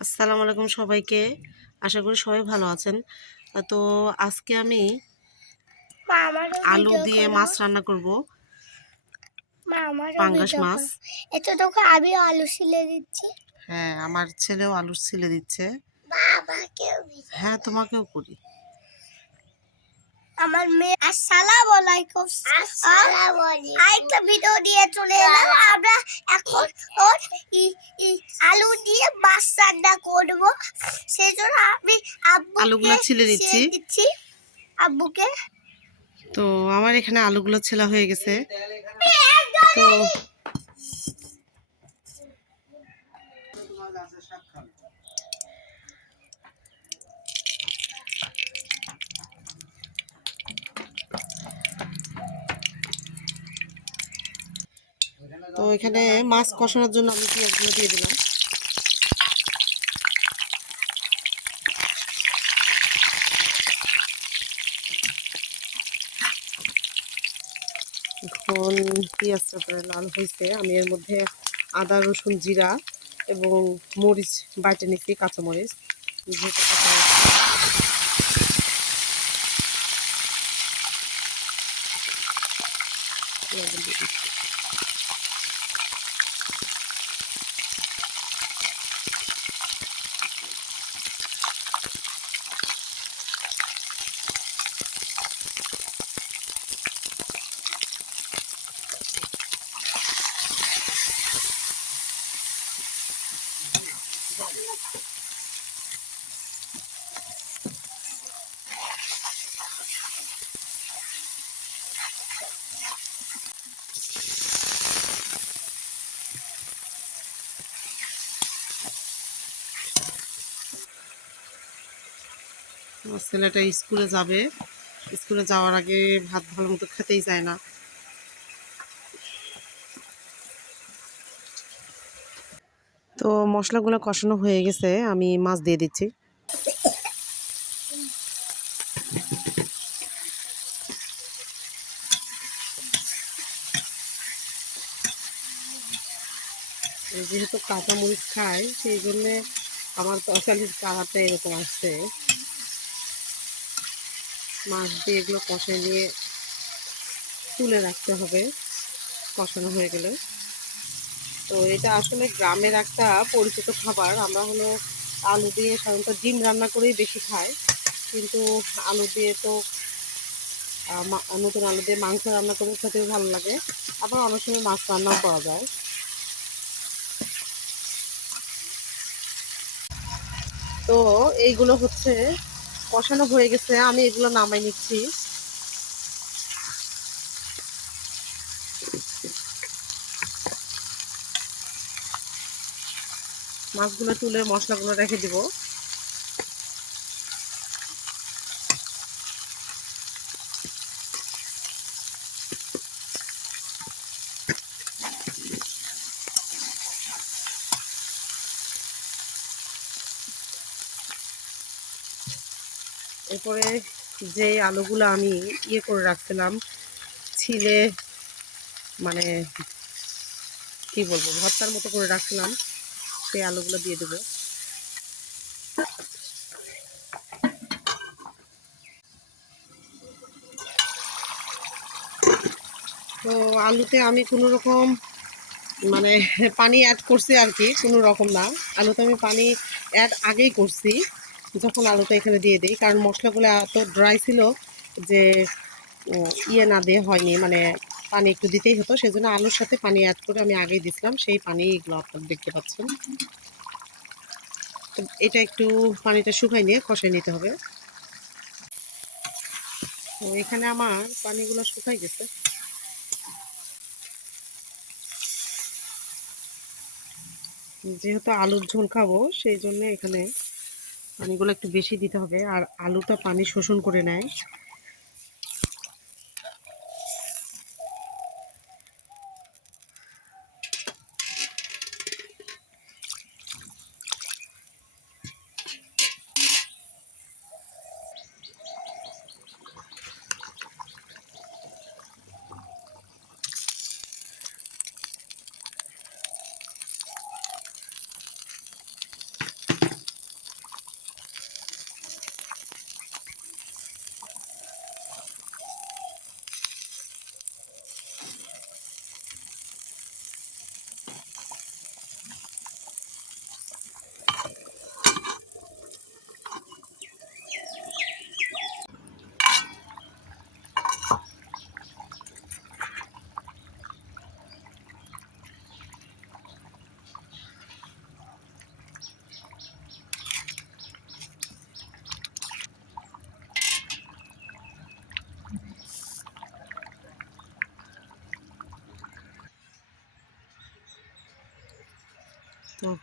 আসসালামু আলাইকুম সবাইকে। আশা করি সবাই ভালো আছেন। তো আজকে আমি আলু দিয়ে মাছ রান্না করব। পাঙ্গাস মাছ। এটা তো দেখো আমি আলু ছিলে দিচ্ছি। হ্যাঁ আমার ছেলেও আলু ছিলে দিচ্ছে। হ্যাঁ তোমাকেও করি। আমার মেয়ে। আসসালামু আলাইকুম আসসালামু আলাইকুম আরেকটা ভিডিও দিয়ে চলে এলাম। আমরা এখন ওর ই- ই- আলু দিয়ে মাছ রান্না করব। সেই জন্য আমি আব্বুকে আলুগুলো ছিলে দিচ্ছি। দিচ্ছি। আব্বুকে। তো আমার এখানে আলুগুলো ছেলা হয়ে গেছে। তো তো এখানে মাছ কষানোর জন্য আমি পেঁয়াজগুলো দিয়ে দিলাম। এখন পেঁয়াজটা প্রায় লাল হয়েছে। আমি এর মধ্যে আদা, রসুন, জিরা এবং মরিচ বাইটে নিচ্ছি, কাঁচামরিচ। যেহেতু আমার ছেলেটা স্কুলে যাবে। স্কুলে যাওয়ার আগে ভাত ভালো মতো খেতেই যায় না। তো মশলাগুলো কষানো হয়ে গেছে, আমি মাছ দিয়ে দিচ্ছি। যেহেতু কাঁচা মরিচ খাই, সেই জন্যে আমার তরকারির কালারটা এরকম আসছে। মাছ দিয়ে এগুলো কষাই নিয়ে তুলে রাখতে হবে, কষানো হয়ে গেলে। তো এটা আসলে গ্রামের একটা পরিচিত খাবার। আমরা হলো আলু দিয়ে সাধারণত ডিম রান্না করেই বেশি খাই। কিন্তু আলু দিয়ে তো নতুন আলু দিয়ে মাংস রান্না করে খেতেও ভালো লাগে। আবার অনেক সময় মাছ রান্নাও করা যায়। তো এইগুলো হচ্ছে কষানো হয়ে গেছে আমি এগুলো নামাই নিচ্ছি। মাছগুলো তুলে মশলাগুলো রেখে দিব। এরপরে যে আলুগুলো আমি ইয়ে করে রাখছিলাম, ছিলে মানে কি বলব, ভর্তার মতো করে রাখছিলাম, সেই আলুগুলো দিয়ে দেবো। তো আলুতে আমি কোনো রকম মানে পানি অ্যাড করছি আর কি, কোনো রকম না। আলুতে আমি পানি অ্যাড আগেই করছি। যখন আলুটা এখানে দিয়ে দিই, কারণ মশলাগুলো এত ড্রাই ছিল যে ইয়ে না দিয়ে হয়নি মানে পানি একটু দিতেই হতো, সেজন্য আলুর সাথে পানি অ্যাড করে আমি আগেই দিছিলাম সেই পানি এগুলো আপনারা দেখতে পাচ্ছেন। এটা একটু পানিটা শুকাই নিয়ে কষাই নিতে হবে। তো এখানে আমার পানিগুলো শুকাই গেছে। যেহেতু আলুর ঝোল খাব, সেই জন্য এখানে পানিগুলো একটু বেশি দিতে হবে। আর আলুটা পানি শোষণ করে নেয়।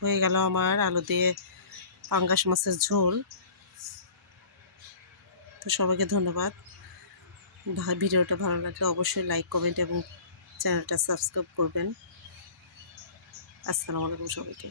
হয়ে গেল আমার আলু দিয়ে পাঙ্গাস মাছের ঝোল। তো সবাইকে ধন্যবাদ। ভিডিওটা ভালো লাগলে অবশ্যই লাইক, কমেন্ট এবং চ্যানেলটা সাবস্ক্রাইব করবেন। আসসালামু আলাইকুম সবাইকে।